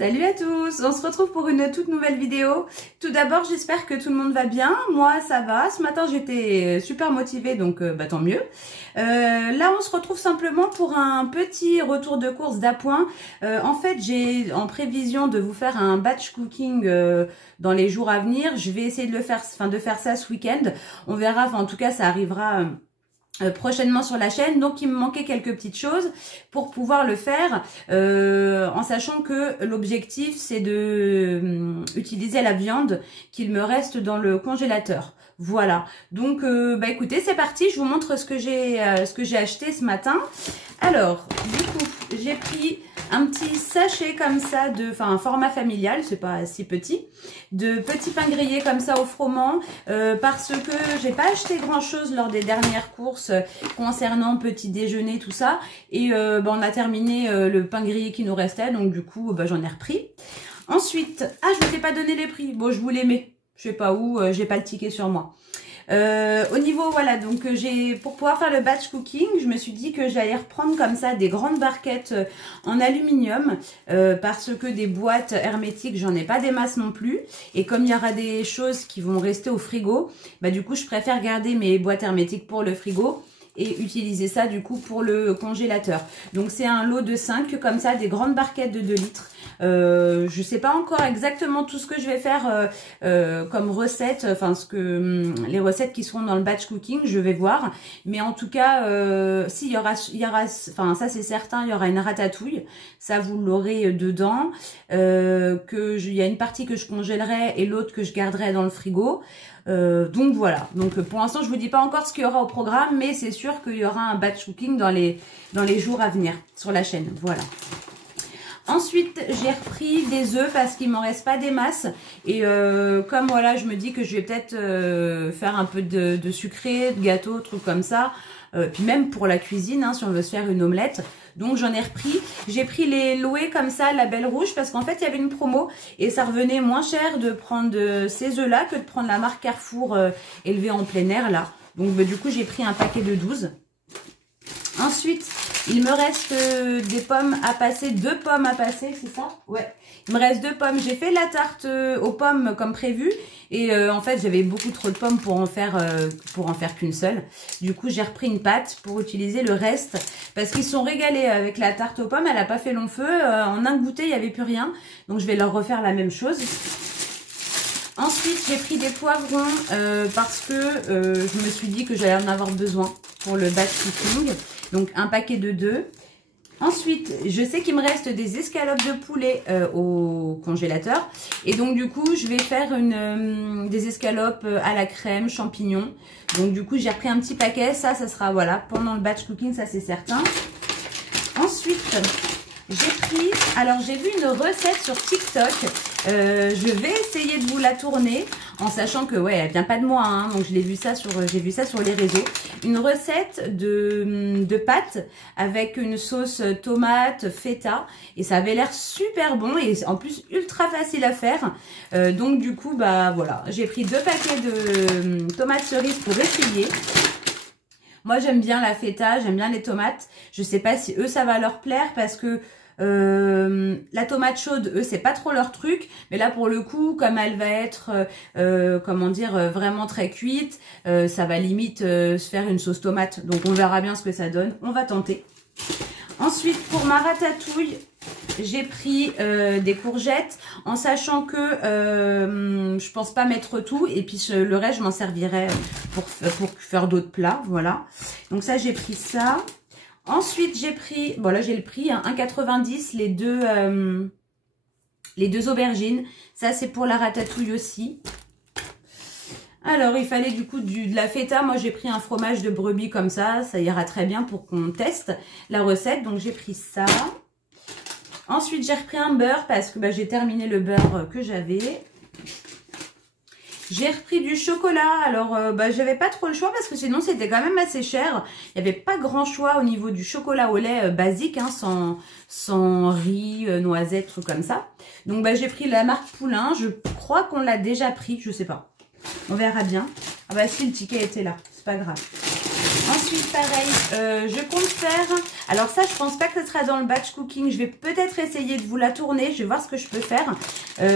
Salut à tous, on se retrouve pour une toute nouvelle vidéo. Tout d'abord, j'espère que tout le monde va bien. Moi, ça va. Ce matin, j'étais super motivée, donc tant mieux. Là, on se retrouve simplement pour un petit retour de course d'appoint. En fait, j'ai en prévision de vous faire un batch cooking dans les jours à venir. Je vais essayer de le faire, de faire ça ce week-end. On verra. En tout cas, ça arrivera prochainement sur la chaîne. Donc il me manquait quelques petites choses pour pouvoir le faire, en sachant que l'objectif c'est de utiliser la viande qu'il me reste dans le congélateur. Voilà, donc écoutez, c'est parti, je vous montre ce que j'ai acheté ce matin. Alors du coup j'ai pris un petit sachet comme ça un format familial, c'est pas si petit, de petits pains grillés comme ça au froment, parce que j'ai pas acheté grand chose lors des dernières courses concernant petit déjeuner, tout ça, et on a terminé le pain grillé qui nous restait, donc du coup j'en ai repris. Ensuite, je vous ai pas donné les prix, bon je vous les mets, je sais pas où, j'ai pas le ticket sur moi. Au niveau, voilà, donc pour pouvoir faire le batch cooking, je me suis dit que j'allais reprendre comme ça des grandes barquettes en aluminium, parce que des boîtes hermétiques, j'en ai pas des masses non plus, et comme il y aura des choses qui vont rester au frigo, du coup je préfère garder mes boîtes hermétiques pour le frigo et utiliser ça du coup pour le congélateur. Donc c'est un lot de 5 comme ça, des grandes barquettes de 2 litres. Je sais pas encore exactement tout ce que je vais faire comme recette, les recettes qui seront dans le batch cooking, je vais voir. Mais en tout cas, il y aura, ça c'est certain, il y aura une ratatouille, ça vous l'aurez dedans. Il y a une partie que je congèlerai et l'autre que je garderai dans le frigo. Donc voilà, donc pour l'instant je vous dis pas encore ce qu'il y aura au programme, mais c'est sûr qu'il y aura un batch cooking dans les jours à venir sur la chaîne, voilà. Ensuite, j'ai repris des œufs parce qu'il m'en reste pas des masses. Et comme voilà, je me dis que je vais peut-être faire un peu de sucré, de gâteau, trucs comme ça. Puis même pour la cuisine, si on veut se faire une omelette. Donc j'en ai repris. J'ai pris les Loé comme ça, la Belle Rouge, parce qu'en fait il y avait une promo. Et ça revenait moins cher de prendre ces œufs-là que de prendre la marque Carrefour élevée en plein air là. Donc du coup j'ai pris un paquet de 12. Ensuite, il me reste des pommes à passer, 2 pommes à passer, c'est ça? Ouais, il me reste 2 pommes. J'ai fait la tarte aux pommes comme prévu. Et en fait, j'avais beaucoup trop de pommes pour en faire qu'une seule. Du coup, j'ai repris une pâte pour utiliser le reste. Parce qu'ils sont régalés avec la tarte aux pommes. Elle n'a pas fait long feu. En un goûter, il n'y avait plus rien. Donc, je vais leur refaire la même chose. Ensuite, j'ai pris des poivrons parce que je me suis dit que j'allais en avoir besoin pour le batch cooking. Donc, un paquet de 2. Ensuite, je sais qu'il me reste des escalopes de poulet au congélateur. Et donc, du coup, je vais faire des escalopes à la crème, champignons. Donc, du coup, j'ai repris un petit paquet. Ça sera, voilà, pendant le batch cooking, ça c'est certain. Ensuite, j'ai vu une recette sur TikTok. Je vais essayer de vous la tourner en sachant que elle vient pas de moi, donc j'ai vu ça sur les réseaux. Une recette de pâtes avec une sauce tomate feta et ça avait l'air super bon et en plus ultra facile à faire. Donc du coup voilà, j'ai pris 2 paquets de tomates cerises pour essayer. Moi j'aime bien la feta, j'aime bien les tomates. Je sais pas si eux ça va leur plaire parce que la tomate chaude, eux, c'est pas trop leur truc. Mais là, pour le coup, comme elle va être, vraiment très cuite, ça va limite se faire une sauce tomate. Donc, on verra bien ce que ça donne. On va tenter. Ensuite, pour ma ratatouille, j'ai pris des courgettes en sachant que je pense pas mettre tout. Et puis, le reste, je m'en servirai pour faire d'autres plats. Voilà. Donc, ça, j'ai pris ça. Ensuite, j'ai pris, là j'ai le prix, 1,90 les deux aubergines. Ça, c'est pour la ratatouille aussi. Alors, il fallait du coup de la feta. Moi, j'ai pris un fromage de brebis comme ça. Ça ira très bien pour qu'on teste la recette. Donc, j'ai pris ça. Ensuite, j'ai repris un beurre parce que j'ai terminé le beurre que j'avais. J'ai repris du chocolat, alors j'avais pas trop le choix parce que sinon c'était quand même assez cher. Il n'y avait pas grand choix au niveau du chocolat au lait basique, sans riz, noisettes, trucs comme ça. Donc j'ai pris la marque Poulain, je crois qu'on l'a déjà pris, je sais pas. On verra bien. Ah si, le ticket était là, c'est pas grave. Ensuite, pareil, je compte faire... Alors ça, je pense pas que ce sera dans le batch cooking. Je vais peut-être essayer de vous la tourner. Je vais voir ce que je peux faire.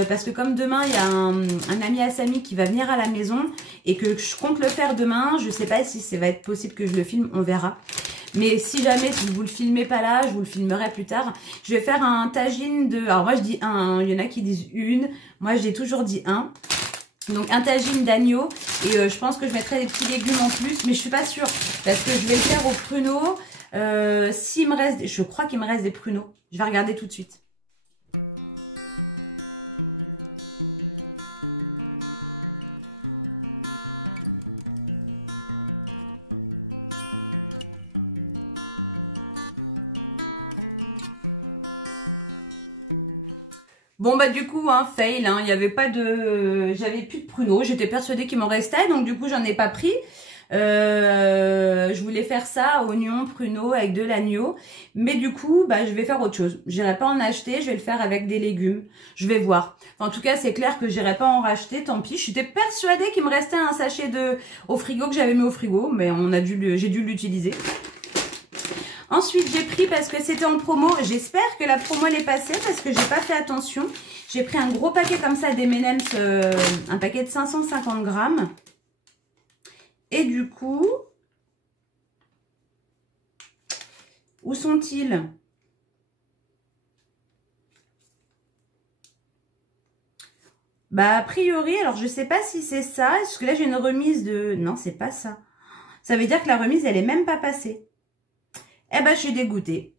Parce que comme demain, il y a un ami à Samy qui va venir à la maison. Et que je compte le faire demain. Je sais pas si ça va être possible que je le filme. On verra. Mais si jamais, si vous le filmez pas là, je vous le filmerai plus tard. Je vais faire un tagine de... Alors moi, je dis un. Il y en a qui disent une. Moi, j'ai toujours dit un. Donc un tagine d'agneau et je pense que je mettrai des petits légumes en plus, mais je suis pas sûre parce que je vais le faire au pruneau. S'il me reste, je crois qu'il me reste des pruneaux. Je vais regarder tout de suite. Bon bah du coup fail, il y avait pas de, j'avais plus de pruneaux, j'étais persuadée qu'il m'en restait, donc du coup j'en ai pas pris. Je voulais faire ça, oignons, pruneaux avec de l'agneau, mais du coup bah je vais faire autre chose. J'irai pas en acheter, je vais le faire avec des légumes. Je vais voir. Enfin, en tout cas c'est clair que j'irai pas en racheter, tant pis. J'étais persuadée qu'il me restait un sachet au frigo que j'avais mis au frigo, mais j'ai dû l'utiliser. Ensuite, j'ai pris, parce que c'était en promo, j'espère que la promo elle est passée parce que j'ai pas fait attention. J'ai pris un gros paquet comme ça d'M&M's, un paquet de 550 grammes. Et du coup, où sont-ils? Bah, a priori, alors je sais pas si c'est ça, parce que là j'ai une remise de... Non, c'est pas ça. Ça veut dire que la remise, elle est même pas passée. Eh ben, je suis dégoûtée.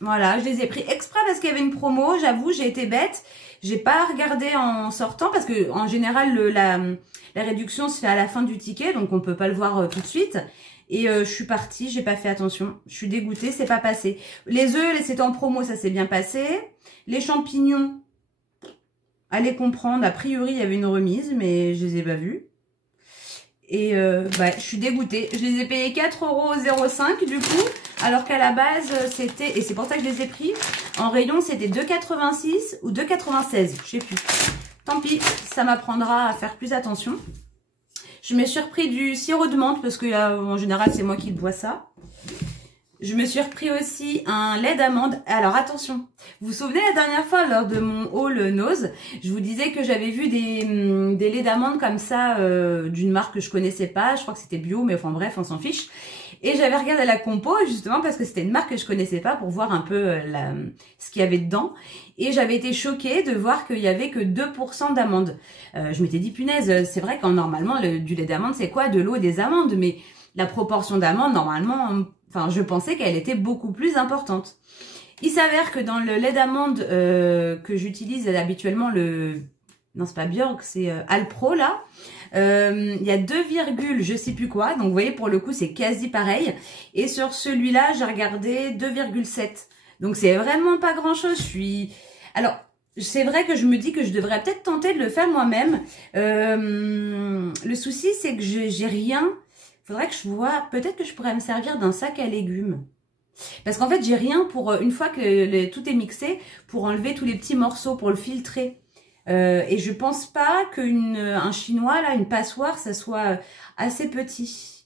Voilà, je les ai pris exprès parce qu'il y avait une promo. J'avoue, j'ai été bête. J'ai pas regardé en sortant parce que en général, la réduction se fait à la fin du ticket, donc on peut pas le voir tout de suite. Et je suis partie, j'ai pas fait attention. Je suis dégoûtée, c'est pas passé. Les œufs, c'était en promo, ça s'est bien passé. Les champignons, allez comprendre. A priori, il y avait une remise, mais je les ai pas vus. Et bah, je suis dégoûtée. Je les ai payés 4,05 € du coup. Alors qu'à la base, c'était... Et c'est pour ça que je les ai pris. En rayon, c'était 2,86 ou 2,96. Je sais plus. Tant pis, ça m'apprendra à faire plus attention. Je me suis repris du sirop de menthe parce que en général, c'est moi qui bois ça. Je me suis repris aussi un lait d'amande. Alors attention, vous vous souvenez la dernière fois lors de mon haul Nose, je vous disais que j'avais vu des laits d'amande comme ça d'une marque que je connaissais pas. Je crois que c'était bio, mais enfin bref, on s'en fiche. Et j'avais regardé la compo justement parce que c'était une marque que je connaissais pas pour voir un peu ce qu'il y avait dedans. Et j'avais été choquée de voir qu'il y avait que 2% d'amandes. Je m'étais dit punaise, c'est vrai qu'en normalement du lait d'amande c'est quoi? De l'eau et des amandes, mais la proportion d'amandes normalement... Enfin, je pensais qu'elle était beaucoup plus importante. Il s'avère que dans le lait d'amande que j'utilise habituellement, non, c'est pas Björk, c'est Alpro, là. Il y a 2, je sais plus quoi. Donc, vous voyez, pour le coup, c'est quasi pareil. Et sur celui-là, j'ai regardé 2,7. Donc, c'est vraiment pas grand-chose. Alors, c'est vrai que je me dis que je devrais peut-être tenter de le faire moi-même. Le souci, c'est que j'ai rien... Faudrait que je vois, peut-être que je pourrais me servir d'un sac à légumes. Parce qu'en fait, j'ai rien pour, une fois que tout est mixé, pour enlever tous les petits morceaux, pour le filtrer. Et je pense pas qu'un chinois, là, une passoire, ça soit assez petit.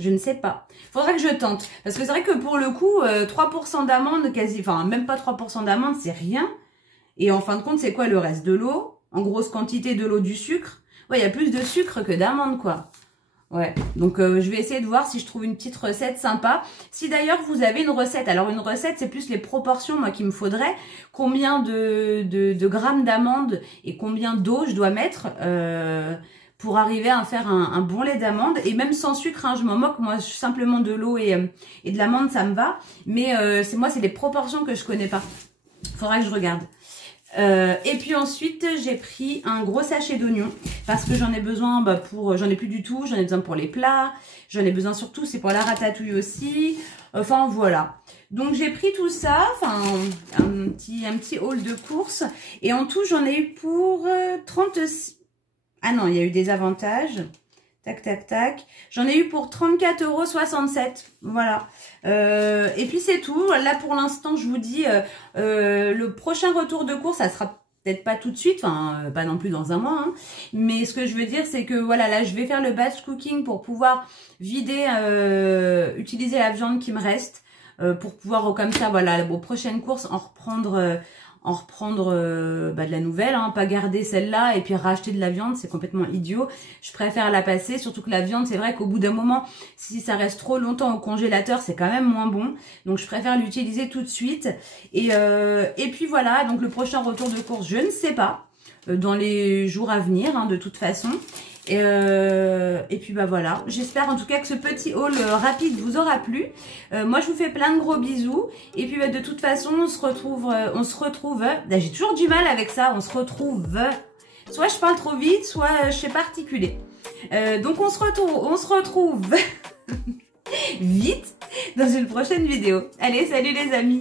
Je ne sais pas. Faudrait que je tente. Parce que c'est vrai que pour le coup, 3% d'amandes, quasi, enfin, même pas 3% d'amandes, c'est rien. Et en fin de compte, c'est quoi le reste? De l'eau, en grosse quantité de l'eau, du sucre. Ouais, il y a plus de sucre que d'amandes, quoi. Ouais, donc je vais essayer de voir si je trouve une petite recette sympa. Si d'ailleurs vous avez une recette, alors une recette c'est plus les proportions moi qu'il me faudrait, combien de grammes d'amandes et combien d'eau je dois mettre pour arriver à faire un bon lait d'amande. Et même sans sucre, hein, je m'en moque, moi simplement de l'eau et de l'amande ça me va. Mais c'est les proportions que je connais pas. Faudra que je regarde. Et puis ensuite j'ai pris un gros sachet d'oignons parce que j'en ai besoin j'en ai plus du tout, j'en ai besoin pour les plats, j'en ai besoin surtout c'est pour la ratatouille aussi, enfin voilà. Donc j'ai pris tout ça, enfin un petit haul de courses et en tout j'en ai eu pour 36. Ah non, il y a eu des avantages. Tac, tac, tac. J'en ai eu pour 34,67 €. Voilà. Et puis c'est tout. Là, pour l'instant, je vous dis, le prochain retour de course, ça sera peut-être pas tout de suite, enfin pas non plus dans un mois, hein. Mais ce que je veux dire, c'est que voilà, là je vais faire le batch cooking pour pouvoir vider, utiliser la viande qui me reste, pour pouvoir comme ça, voilà, aux prochaines courses en reprendre de la nouvelle, hein, pas garder celle-là et puis racheter de la viande, c'est complètement idiot. Je préfère la passer, surtout que la viande, c'est vrai qu'au bout d'un moment, si ça reste trop longtemps au congélateur, c'est quand même moins bon. Donc je préfère l'utiliser tout de suite. Et puis voilà, donc le prochain retour de course, je ne sais pas, dans les jours à venir, hein, de toute façon. Et puis bah voilà, j'espère en tout cas que ce petit haul rapide vous aura plu. Moi je vous fais plein de gros bisous. Et puis bah, de toute façon on se retrouve, j'ai toujours du mal avec ça, on se retrouve, soit je parle trop vite, soit je sais pas articuler. Donc on se retrouve vite dans une prochaine vidéo. Allez, salut les amis!